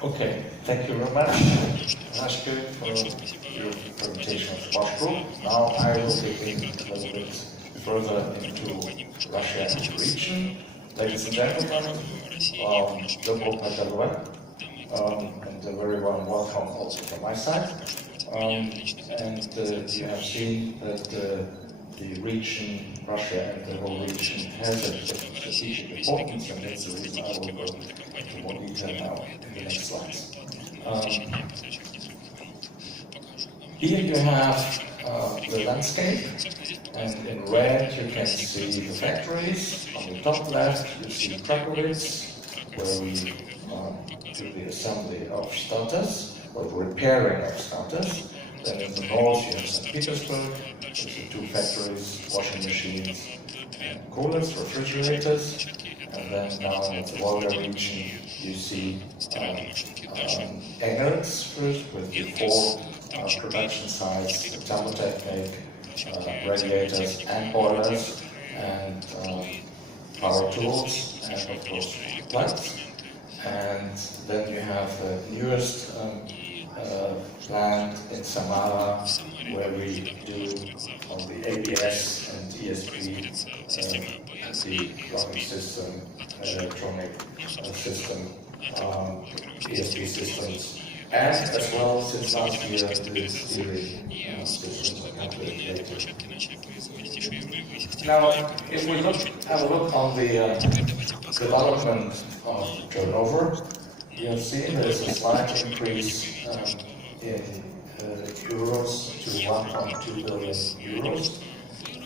Okay, thank you very much, Ashke, for your presentation of Bosch Group. Now I will dig in a little bit further into Russia and the region. Ladies and gentlemen, годовой, and a very warm welcome also from my side. And you have seen that the region, Russia and the whole region, has a strategic importance, and that's the reason I will go into more detail now in the next slides. Here you have the landscape, and in red you can see the factories. On the top left you see crackeries, where we do the assembly of starters, or repairing of starters. Then in the north you have St. Petersburg, which are two factories, washing machines, and coolers, refrigerators. And then down in the Volga region you see Engels first, with the four production sites, thermotechnic, radiators and boilers, and power tools, and of course plants. And then you have the newest plant in Samara, where we do on the ABS and ESP, the plumbing system, electronic system, ESP systems, and as well since last year the steering systems. Now, if we have a look on the development of turnover, you have seen there's a slight increase in euros to 1.2 billion euros,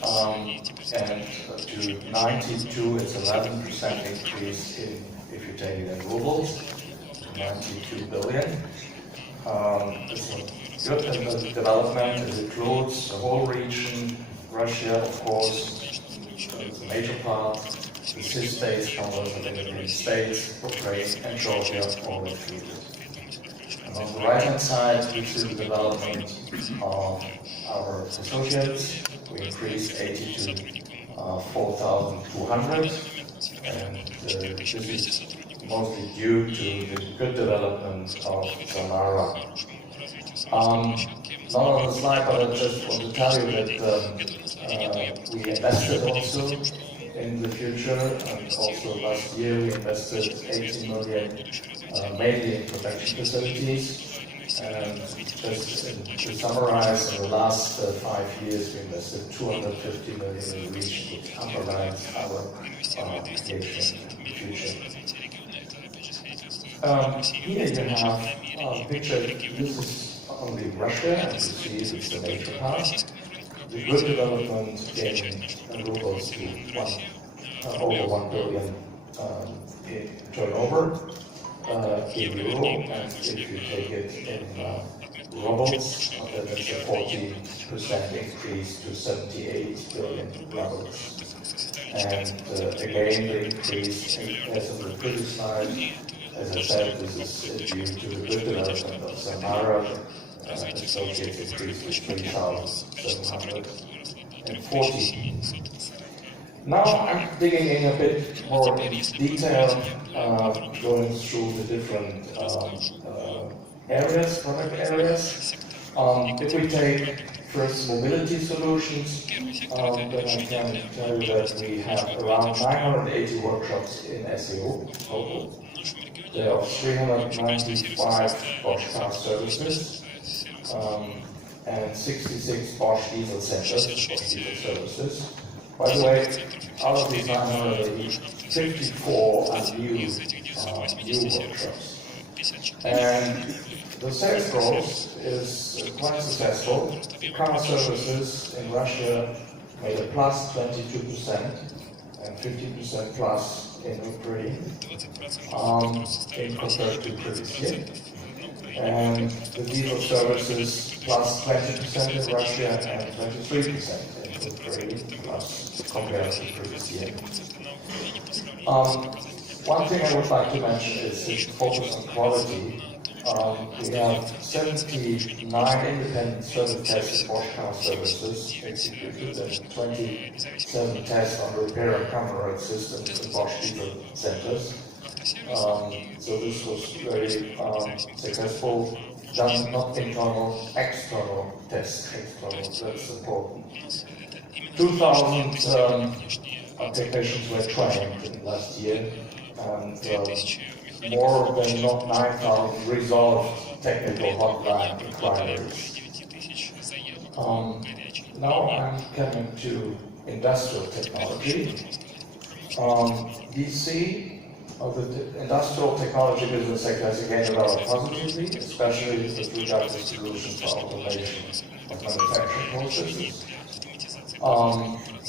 and to 92 it's 11% increase if you take it in rubles, 92 billion. It's good development. It includes the whole region, Russia, of course, the major part, the CIS states, the States, Ukraine, and Georgia, all included. And on the right-hand side, we see the development of our associates. We increased 80 to 4,200, and this is mostly due to the good development of Samara. Not on the slide, but I just want to tell you that we invested also in the future, and also last year we invested 80 million mainly in production facilities. And just to summarize, in the last 5 years we invested 250 million in the region, which underlines our application in the future. Here you have a picture. This is only Russia, and you see it's the major part. The good development in rubles to over 1 billion in turnover in euro, and if you take it in rubles, then it's a 40% increase to 78 billion rubles. And again, the increase, as on the previous slide, as I said, this is due to the good development of Samara, associated increase to 3,740. Now I'm digging in a bit more detail, going through the different areas, product areas. If we take first mobility solutions, then I can tell you that we have around 980 workshops in SEO total. There are 395 Bosch car services, and 66 Bosch diesel centers for diesel services. By the way, out of these 980, 54 are new workshops. And the sales growth is quite successful. Car services in Russia made a plus 22% and 15% plus in Ukraine in compared to previous year. And the diesel services plus 20% in Russia and 23% in Ukraine plus compared to previous year. One thing I would like to mention is the focus on quality. We have 79 independent service tests for car services executed and 27 tests on repair and camera systems in Bosch diesel centers. So this was very successful. Done not internal, external tests. External, that's important. 2,000 applications were trained last year, and more than 9,000 resolved technical hotline inquiries. Now I'm coming to industrial technology. We see the industrial technology business sector has again developed positively, especially with regard to solutions for automation of manufacturing processes.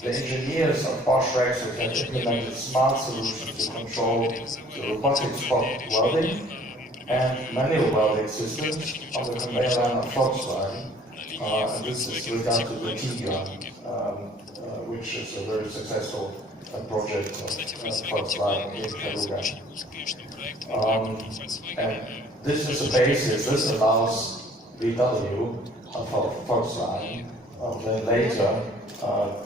The engineers of Bosch have implemented smart solutions to control the robotic spot welding and manual welding systems on the conveyor line of Volkswagen. And this is with regard to the Tiga, which is a very successful project of Volkswagen in Kaluga. And this is the basis, this allows VW of Volkswagen then later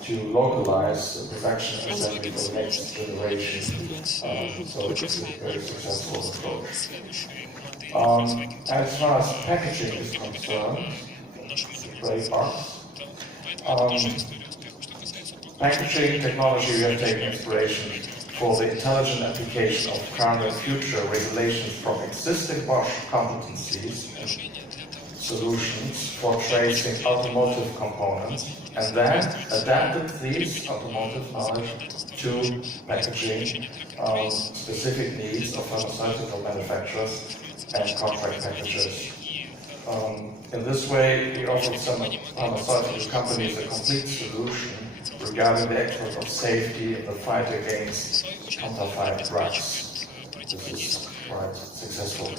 to localize the production assembly for the next generation. So it's a very successful approach. As far as packaging is concerned, gray box. Packaging technology, we have taken inspiration for the intelligent application of current and future regulations from existing Bosch competencies and solutions for tracing automotive components, and then adapted these automotive knowledge to packaging specific needs of pharmaceutical manufacturers and contract packagers. In this way, we offer some pharmaceutical companies a complete solution regarding the export of safety and the fight against counterfeit drugs. This is quite successful.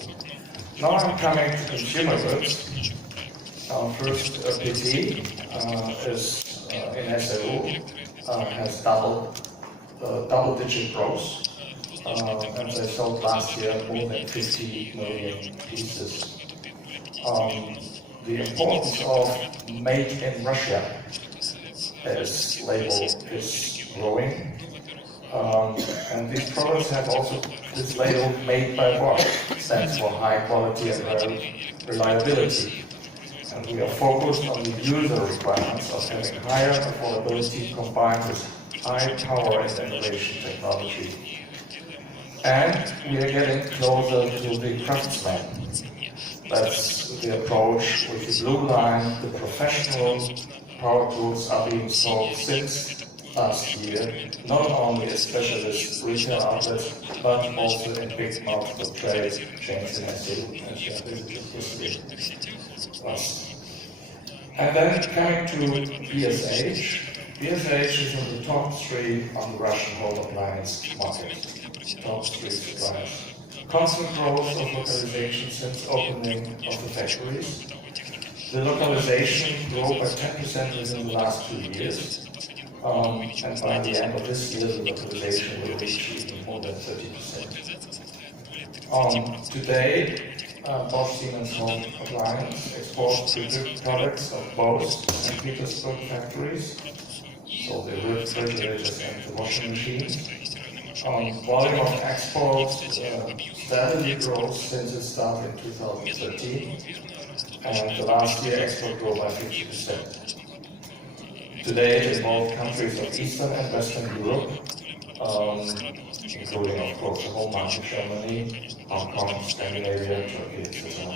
Now I'm coming to consumer goods. First, PT is in SAO has double-digit growth, and they sold last year more than 50 million pieces. The importance of made in Russia as label is growing, and these products have also this label made by Bosch, stands for high quality and reliability. And we are focused on the user requirements of having higher affordability combined with high power and innovation technology. And we are getting closer to the craftsman. That's the approach with the blue line. The professional power tools are being sold since last year, not only as specialist retail outlets, but also in big multiple trade chains in SAO. And then coming to BSH. BSH is in the top 3 on the Russian home appliance market. Top 3 suppliers. Constant growth of localization since opening of the factories. The localization grew by 10% within the last 2 years. And by the end of this year, the localization will reach even more than 30%. Today, Bosch Siemens Home Appliance exports products of both St. Petersburg factories, so the refrigerators and the washing machines. Volume of export steadily grows since it started in 2013, and the last year export grew by 50%. Today it involves countries of Eastern and Western Europe, including of course the whole market, Germany, Hong Kong, Scandinavia, Turkey, etc.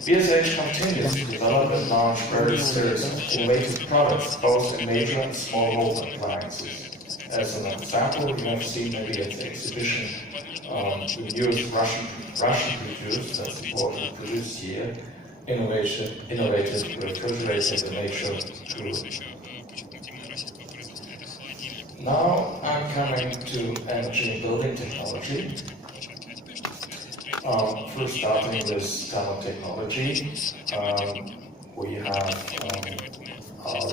BSH continues to develop and launch various series of innovative products, both in major and small home appliances. As an example, you have seen maybe at the exhibition the newest Russian produced, that's important to this year, innovative refrigerators in nature too. Now I'm coming to energy and building technology. First starting with tunnel technology. We have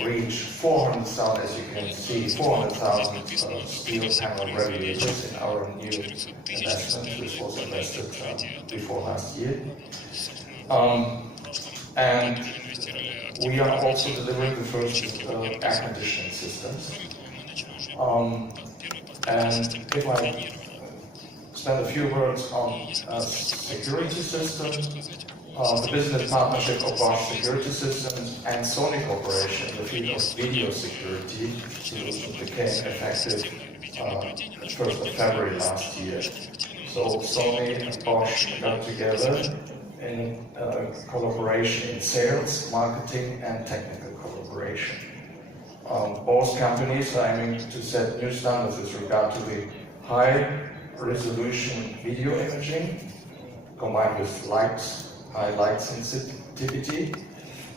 reached 400,000, as you can see, 400,000 steel panel radiators in our new investment, which was invested before last year. And we are also delivering the first air conditioning systems. And if I spend a few words on security systems. The business partnership of Bosch Security Systems and Sony Corporation in the field of video security became effective 1st of February last year. So Sony and Bosch got together in collaboration in sales, marketing and technical collaboration. Both companies are aiming to set new standards with regard to the high resolution video imaging combined with high light sensitivity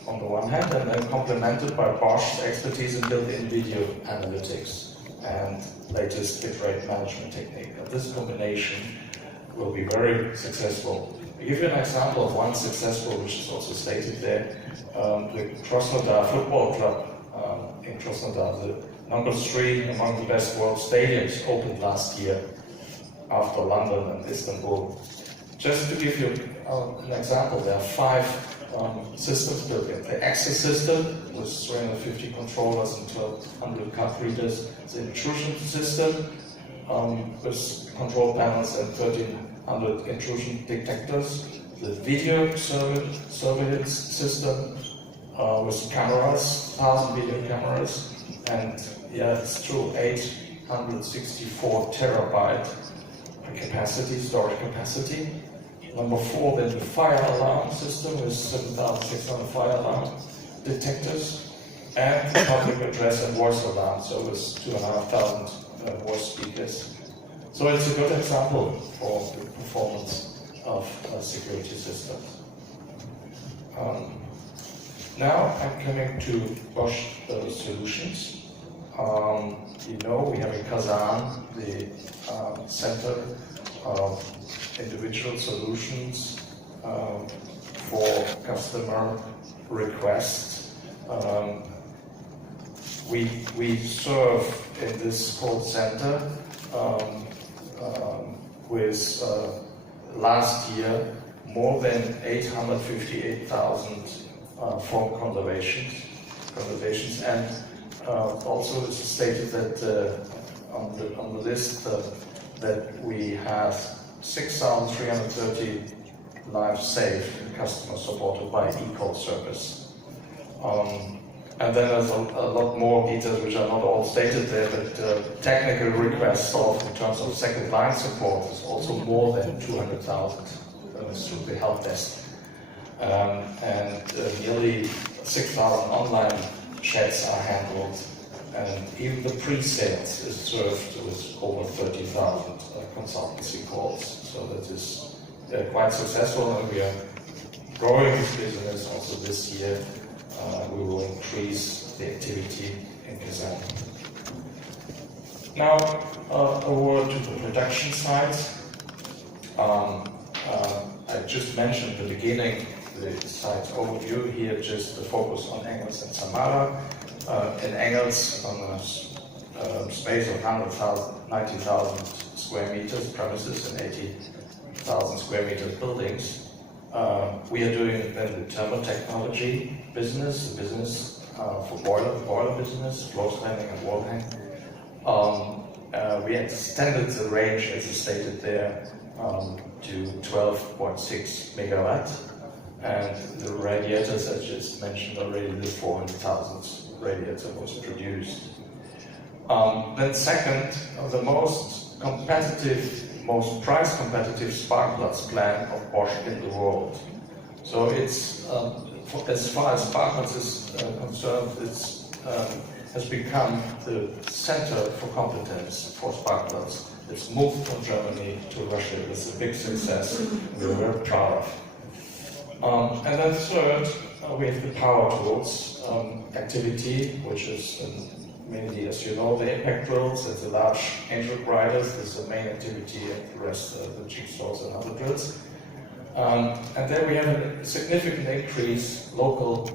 on the one hand, and then complemented by Bosch's expertise in built-in video analytics and latest bitrate management technique. And this combination will be very successful. I'll give you an example of one successful, which is also stated there. The Krasnodar Football Club in Krasnodar, the number 3 among the best world stadiums, opened last year after London and Istanbul. Just to give you an example, there are 5 systems built in. The access system with 350 controllers and 1,200 card readers. The intrusion system with control panels and 1,300 intrusion detectors. The video surveillance system with cameras, 1,000 video cameras, and yeah, it's true, 864 terabyte capacity, storage capacity. Number 4, then the fire alarm system with 7,600 fire alarm detectors, and the public address and voice alarm, so with 2,500 voice speakers. So it's a good example for the performance of security systems. Now I'm coming to Bosch Solutions. You know, we have in Kazan the Center of Individual Solutions for customer requests. We serve in this call center with last year more than 858,000 phone conversations, and also it's stated that on the list that we have 6,330 lives saved and customers supported by eCall service. And then there's a lot more details which are not all stated there, but technical requests solved in terms of second line support is also more than 200,000 through the help desk. And nearly 6,000 online chats are handled, and even the pre-sales is served with over 30,000 consultancy calls. So that is quite successful, and we are growing this business also this year. We will increase the activity in Kazan. Now, a word to the production side. I just mentioned at the beginning the site overview here, just the focus on Engels and Samara. In Engels, on a space of 90,000 square meters premises and 80,000 square meters buildings, we are doing then the thermal technology business, the business for boiler business, floor standing and wall hang. We extended the range, as is stated there, to 12.6 megawatt, and the radiators, as just mentioned already, the 400,000 radiator was produced. Then second, the most price competitive spark plugs plant of Bosch in the world. So it's, as far as spark plugs is concerned, it's has become the center for competence for spark plugs. It's moved from Germany to Russia. It's a big success we're very proud of. And then third, we have the power tools activity, which is mainly, as you know, the impact drills and the large angel grinders. This is the main activity, and the rest the jigsaws and other drills. And then we have a significant increase local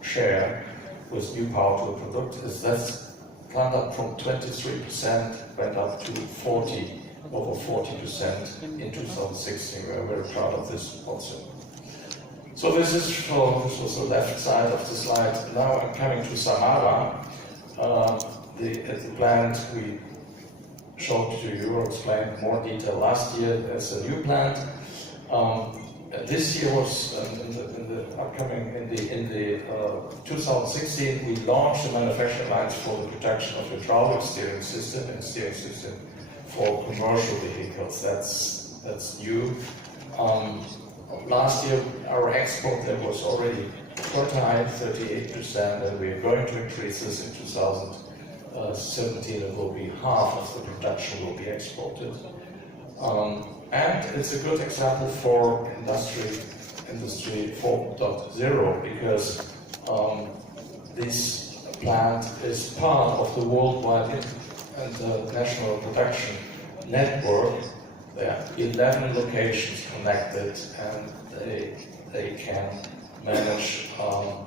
share with new power tool product. That's climbed up from 23%, went up to over 40% in 2016. We're very proud of this also. So this was the left side of the slide. Now I'm coming to Samara. At the plant we showed to you or explained in more detail last year as a new plant. This year was in the 2016 we launched the manufacturing lines for the production of hydraulic steering system and steering system for commercial vehicles. That's new. Last year our export there was already quite high, 38%, and we are going to increase this in 2017. It will be half of the production will be exported. And it's a good example for Industry 4.0 because this plant is part of the worldwide international production network. There are 11 locations connected, and they can manage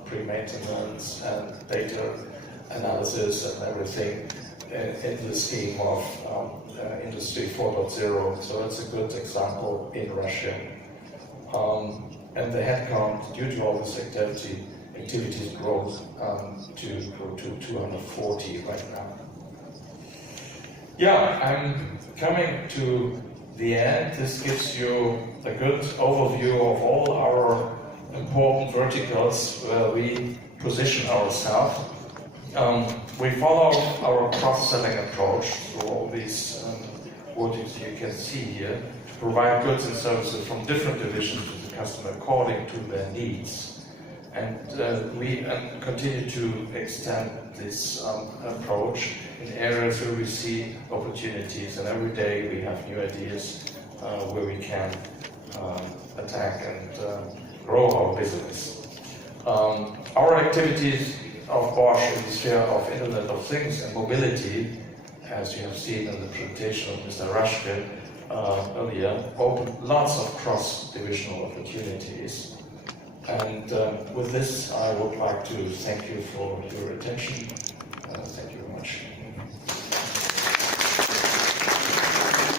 pre-maintenance and data analysis and everything in the scheme of Industry 4.0. So it's a good example in Russia. And the headcount, due to all this activities grows to 240 right now. Yeah, I'm coming to the end. This gives you a good overview of all our important verticals where we position ourselves. We follow our cross-selling approach through all these verticals you can see here to provide goods and services from different divisions to the customer according to their needs. And we continue to extend this approach in areas where we see opportunities, and every day we have new ideas where we can attack and grow our business. Our activities of Bosch in the sphere of Internet of Things and mobility, as you have seen in the presentation of Mr. Raschke earlier, open lots of cross-divisional opportunities. And with this, I would like to thank you for your attention. Thank you.